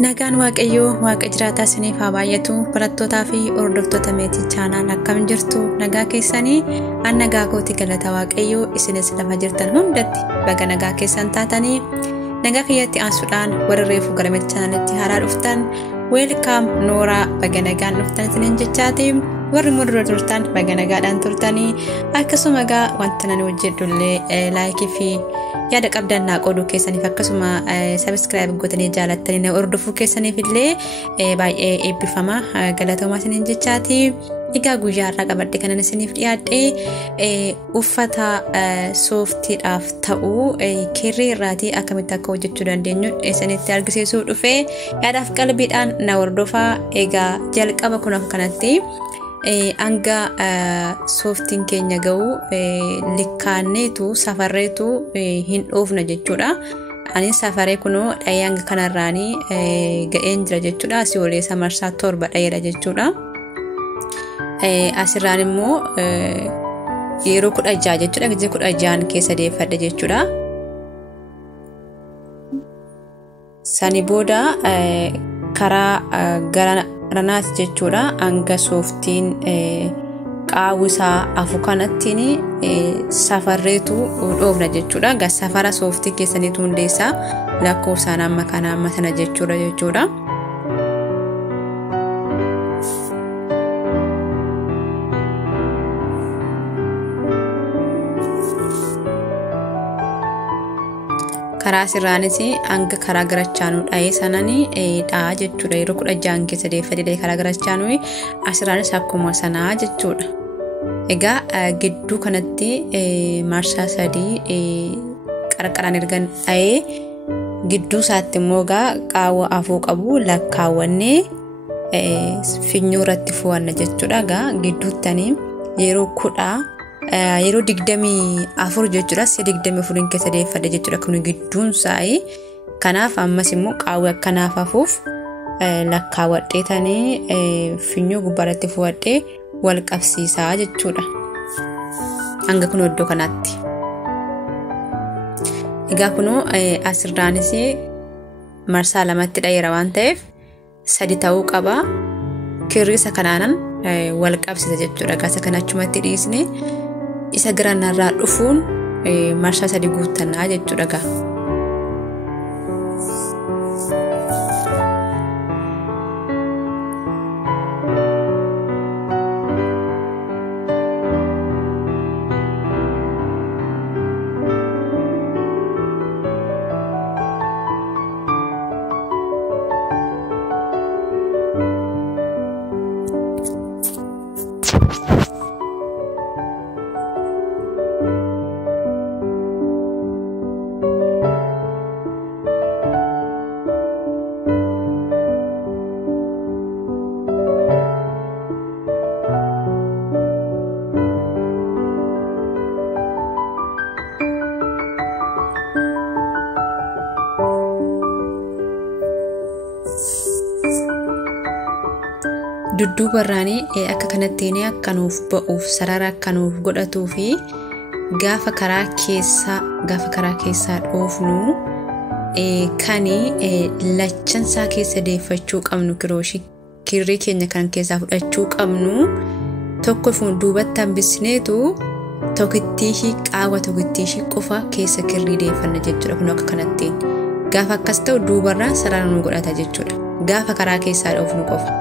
Nagaan waaqayyoo waaqa jiraataa isiniif haa baay'atu barattootaa fi hordoftoota meetii chaanaan akkam jirtu nagaa keessanii an nagaa kootii galata waaqayyoo isinis lafa jirtan hundatti baga nagaa keessan taatanii nagaa kiyyatti aansuudhaan warra reefuu gara meetii chaanaanitti haaraa dhuftan weelkaam nooraa baga nagaan dhuftan isiniin jechaati warri mudura turtan baga nagaadhaan turtanii akkasuma gaa wanta nan hojjedhullee laayikii fi yaada qabdannaa qooduu keessaniif akkasuma subscribe gootanii jaalattanii hordofuu keessaniif illee baay'ee eebbifama galatoomaa isiniin jechaati. Egaa guyyaa irraa qabadhe kanan isiniif dhiyaadhe uffata sooftiidhaaf ta'u kirrii irraatii akkamitti akka hojjechuu dandeenyu isinitti argisiisuu dhufee yaadaaf qalbiidhaan na hordofaa. Egaa jalqaba kun akka kanatti anga sooftiin keenya ga'u likkaanneetu safarreetu hin dhoofna jechuudha. Ani safaree kunoo dhayee anga kanarraanii ga'een jira jechuudha. Asii oleessa marsaa 7 dhayeera jechuudha. Asirraan immoo yeroo 16 jechuudha. Gijee 16 keessa deeffadhe jechuudha. Sani booda karaa gara ranaas jechuudha anga sooftiin qaawwisaa afu kanattiin safarreetu dhoofna jechuudha. Gas safara sooftii keessaniitu hundeessaa lakkoofsaan amma kana amma sana jechuudha. karaa sirraanis anga karaa garachaanuu dha'ee sananii dhaa jechuudha. Yeroo 16 keessa deeffadhe karaa garachaanuu asirraanis akkuma sanaa jechuudha. Egaa gidduu kanatti marsaa 3 qarqaraan ergan dha'ee gidduu isaatti immoo qaawwa afuu qabu lakkaawwannee finyoo irratti fu'anna jechuudha. Egaa gidduuttanii yeroo 24 jechuudha. 24 keessa deeffadhe jechuudha. Kun gidduun saa'ii kanaaf ammas immoo qaawwa akkanaaf afuuf lakkaawwadheetanii finyoo gubbaarratti fu'adhee wal qabsiisaa jechuudha. Hanga kun iddoo kanatti. Egaa kunoo asirraanis marsaa 2tti dhayeera waan ta'eef 3 ta'uu qaba. Kirriisa kanaanan wal qabsiisa jechuudha. Gaasa kana achumatti dhiisne isa garaanarraa dhufuun marsaa 3 guuttannaa jechuudha. Dudduuba irraanii akka kanatti akkanuuf ba'uuf sarara akkanuuf godhatuu fi gaafa karaa keessaa dhoofnu kani lachansaa keessa deeffachuu qabnu kirrii keenya kan keessaa fudhachuu qabnu tokko fuulduubatti hambisneetu tokkittii qaawwa tokkittii qofa keessa kirrii deeffanna jechuudha. Kun akka kanatti gaafa akkas ta'u duubarraa sarara nu godhata jechuudha. Gaafa karaa keessaa dhoofnu qofa.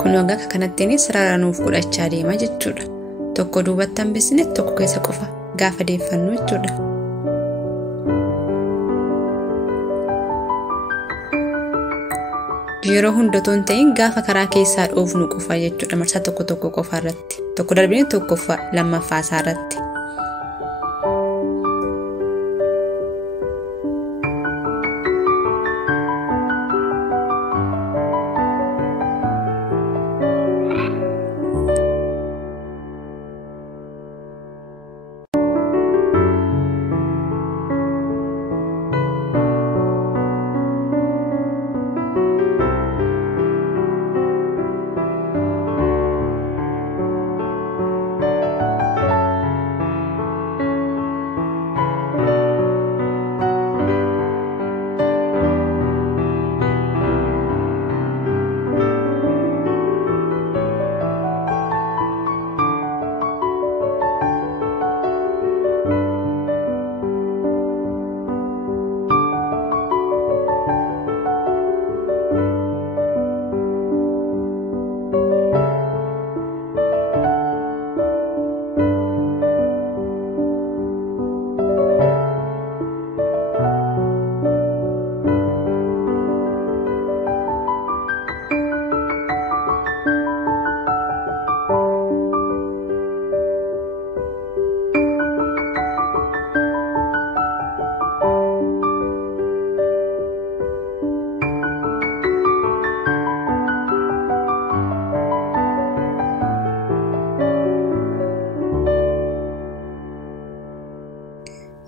Kun waggaa kanatti sarara nuuf godhachaa deema jechuudha. Tokko duubatti hambisne tokko keessa qofa gaafa deeffannu jechuudha. Yeroo hundatoon ta'in gaafa karaa keessaa dhoofnu qofa jechuudha. Marsaa tokko qofa irratti. Tokko darbine tokko lammaffaa isaa irratti.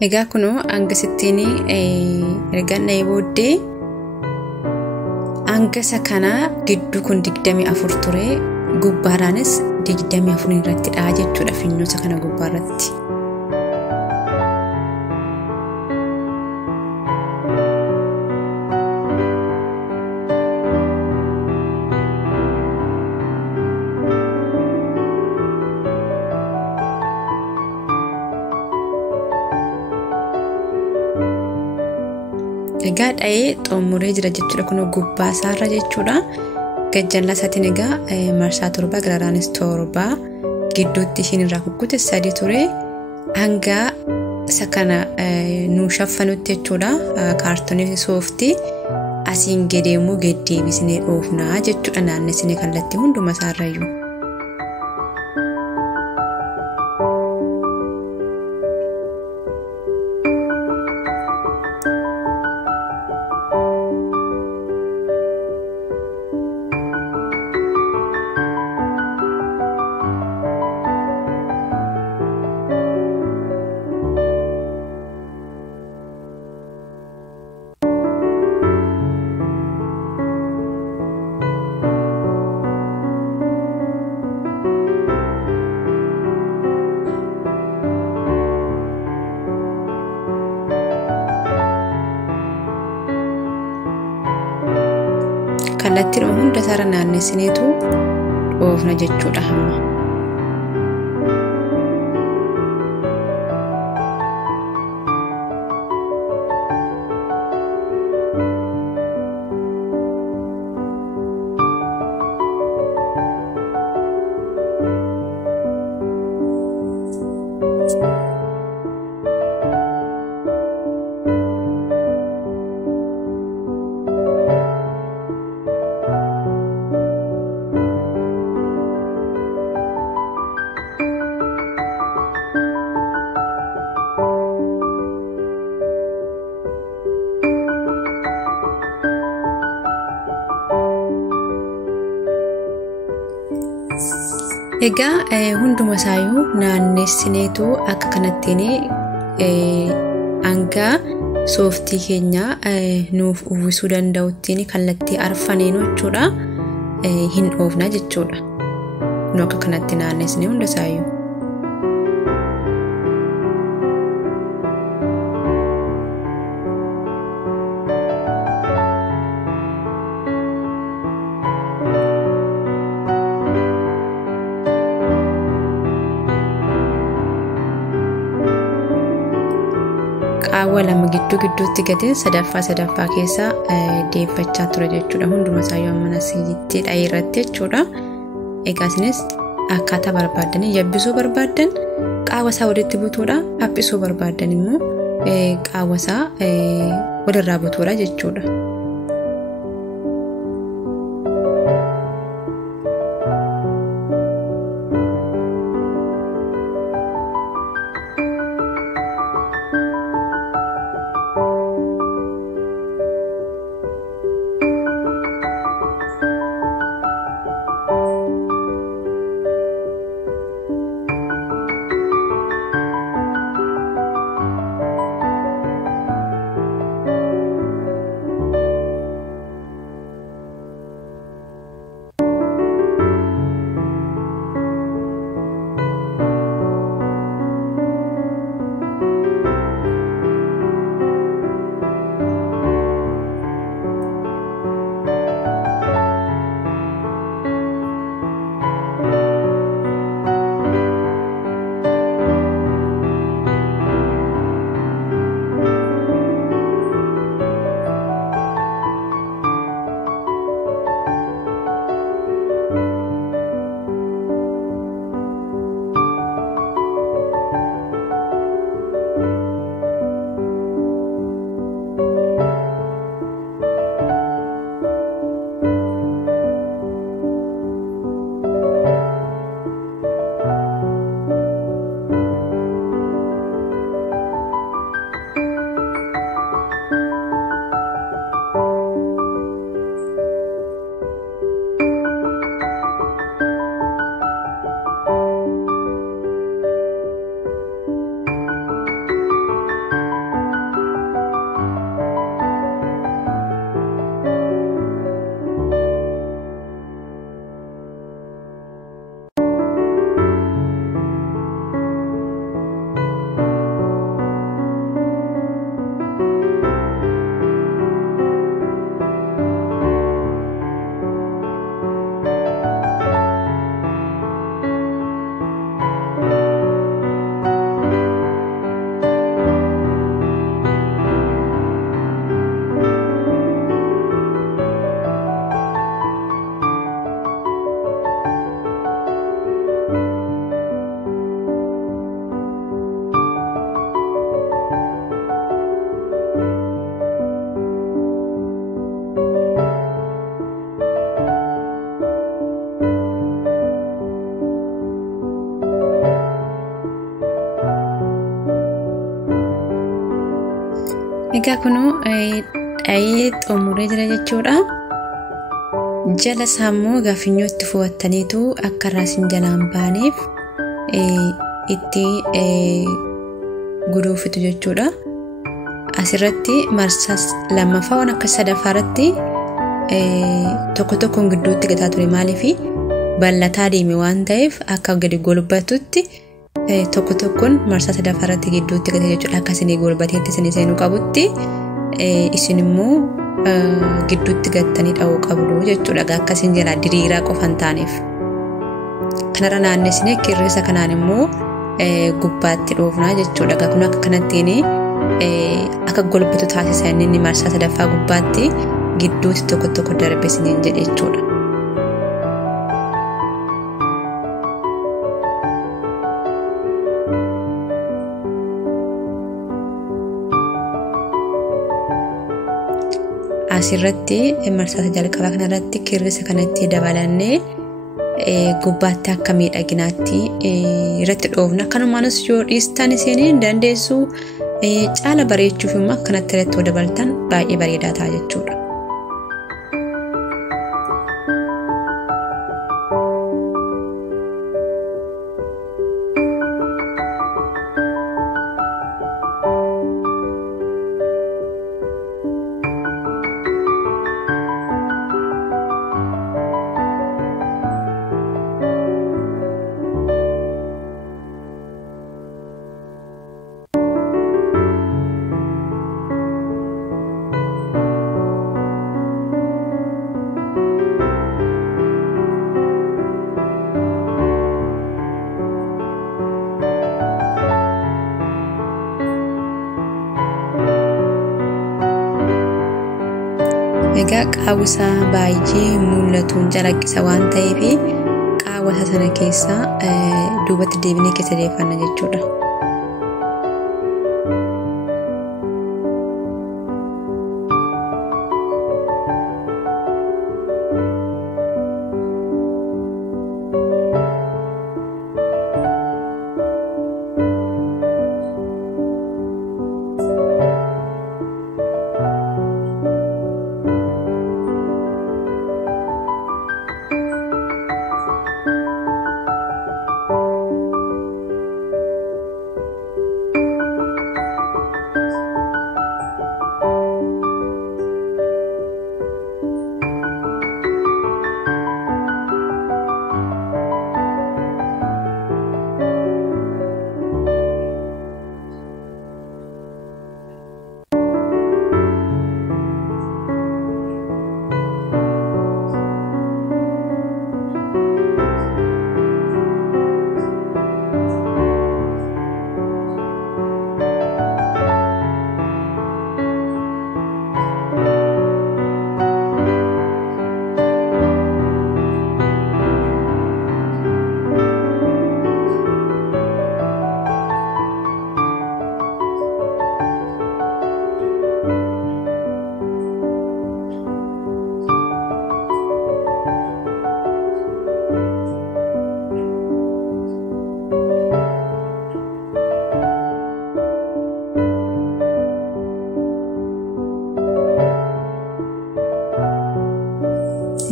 Egaa kunoo hanga sittiin erga na'ee booddee hanga isa kana gidduu kun 24 ture, gubbaaraanis 24 irratti dhaa jechuudha finyoo isa kana gubbaarratti. Egaa dha'ee xumuree jira jechuudha kun gubbaa isaarra jechuudha. Gajjallaa isaatiin egaa marsaa 7 gararaanis 7 gidduutti ishiin irraa kukkute 3 ture hanga isa kana nuu shaffanutti jechuudha. Kaartoonii sooftii asiin gadee immoo gaddeebisnee dhoofnaa jechuudha naannessinee kallattii hunduma isaarrayyuu. Kallattii hunda isaarra naannessineetu dhoofna jechuudha hamma. Egaa hunduma isaayyuu naannessineetu akka kanattiin hanga sooftii keenya nuuf uwwisuu danda'uttiin kallattii arfaneenu jechuudha hin dhoofna jechuudha. Nu akka kanatti naannessinee hunda isaayyuu. Qaawwa lama gidduutti gadee sadaffaa keessa deeffachaa ture jechuudha hunduma isaayyuu amma asitti dha'ee irratti jechuudha. Egaa isinis akkaataa barbaadanii yabbisuu barbaadan qaawwa isaa walitti butuudha, haphisuu barbaadan immoo qaawwa isaa walirraa butuudha jechuudha. Egaa kunoo dha'ee xumuree jira jechuudha. Jala sammuu gaafinyootti fuwattaniitu akka raasin jalaan baaneef itti guduufitu jechuudha. Asirratti marsaas lammaffaa waan akka sadaffaarratti tokko tokkoon gidduutti gataa ture maaliifi bal'ataa deeme waan ta'eef akka gadi golbatutti tokko tokkoon marsaa sadaffaarratti gidduutti gatee jechuudha. Akkasini golbateetti isin seenuu qabutti isin immoo gidduutti gattanii dha'uu qabdu jechuudha. Akkasiin jala diriiraa qofan taaneef. Kanarra naannessinee kirreessa kanaan immoo gubbaatti dhoofnaa jechuudha. Kun akka kanattiin akka golbatu taasisa inni marsaa sadaffaa gubbaatti gidduutti tokko tokko darbesiniin jedhe jechuudha. Asirratti marsaa jalqabaa kanarratti kirreessa kanatti dabalannee gubbaatti akka miidhaginaatti irratti dhoofna. Kanumaanis yoo dhiistan isin dandeessu caala bareechuuf immoo kanatti irratti dabaltan baay'ee bareedaa ta'a jechuudha. Egaa qaawwisa baay'ee mul'atuun calaqqisa waan ta'eef qaawwasa sana keessa duubatti deebinee keessa deefanna jechuudha.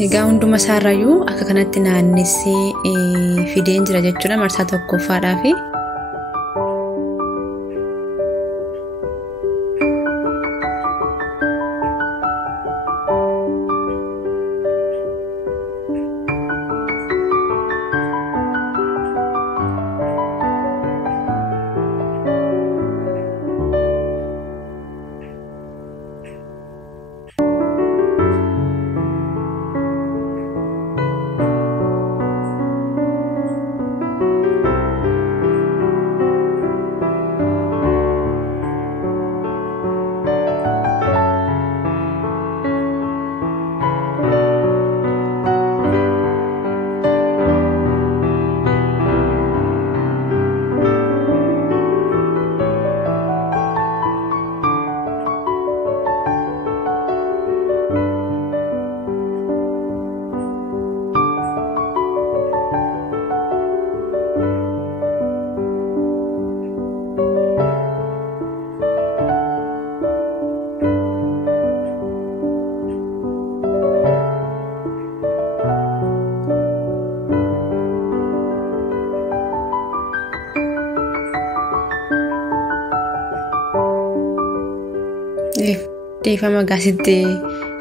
Egaa hunduma isaarrayyuu akka kanatti naannessee fideen jira jechuudha marsaa tokkoffaadhaaf. Dhiifama gaasitti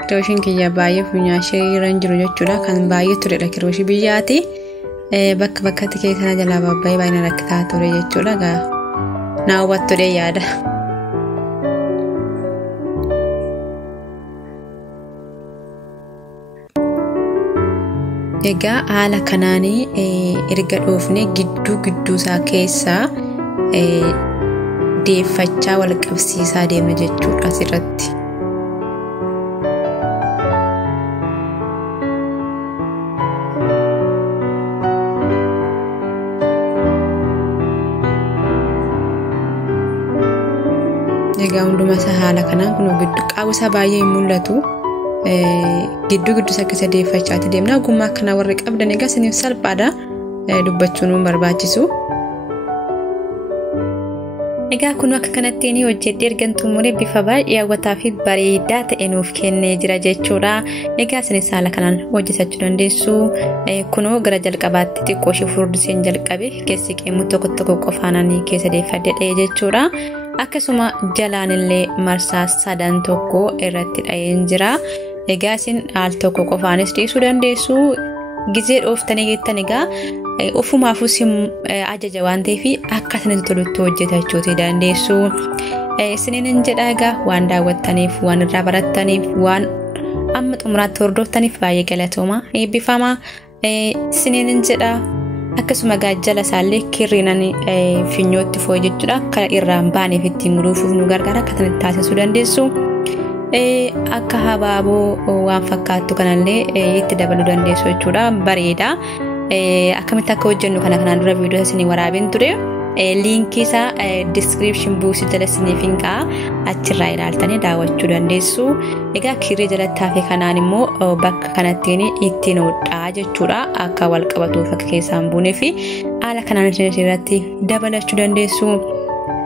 kirooshiin kiyya baay'ee funyaashee irraan jiru jechuudha. Kan baay'ee turedha kirooshii biyyaati. Bakka bakkatti keessana jalaa baay'ee baay'ina rakkisaa ture jechuudha. Naa hubattudha yaada. Egaa haala kanaanii erga dhoofne gidduu isaa keessaa deeffachaa wal qabsiisaa deemna jechuudha asirratti. Egaa hunduma isaa haala kanaan kun gidduu qaawwisaa baay'ee mul'atu. Gidduu isaa keessa deeffachaati deemna. Ogummaa kana warri qabdan egaa isiniif salphaadha dubbachuun barbaachisu. Egaa kun akka kanattiin hojjedhee ergan xumuree bifa baay'ee hawwataa fi bareedaa ta'e nuuf kennee jira jechuudha. Egaa isinis haala kanaan hojjetachuu dandeessu. Kunoo gara jalqabaatti xiqqoo ishee furdiseen jalqabe keessi qeemmu tokko qofaananii keessa deeffadhee jechuudha. Akkasuma jalaan illee marsaa sadan tokko irratti dha'een jira. Egaa isin al tokko qofaanis dhiisuu dandeessu. Gizee dhooftanii geettan egaa ofumaafuu ajaja waan ta'eef akka isinitti tolutti hojjetachuuti dandeessu. Isiniin jedha egaa waan daawwattaniif, waan irraa barattaniif, waan amma xumuraatti hordoftaniif baay'ee galatooma. Eebbifama. Isiniin jedha akkasuma gaajjala isaallee kirriinan finyootti foo'e jechuudha. Akka irraan baaneef ittiin muruufuuf nu gargaara. Akka sanatti taasisuu dandeessu. Akka Abaaboo waan fakkaattu kanallee itti dabaluu dandeessu jechuudha. Bareeda. Akkamitti akka hojjennu kanaan dura viidiyoo isinii waraabeen ture. Liinkii isaa description box jala isiniif hin ka'a. Achirraa ilaaltanii daawwachuu dandeessu. Egaa kirrii jalatti hafe kanaan immoo bakka kanattiin ittiin hodhaa jechuudha. Akka wal qabatuuf akka keessaan buunee fi haala kanaan irratti dabalachuu dandeessu.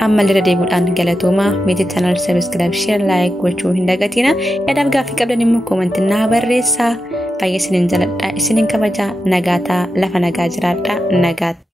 Amma illee deebiidhaan galatooma. Meetii channel subscribe share like gochuu hin dagatina. Yaadaaf gaaffii qabdan immoo comment naa barreessaa. Baay'ee isiniin jaalladha. Isiniin kabaja. Nagaataa lafa nagaa jiraadha. Nagaatti.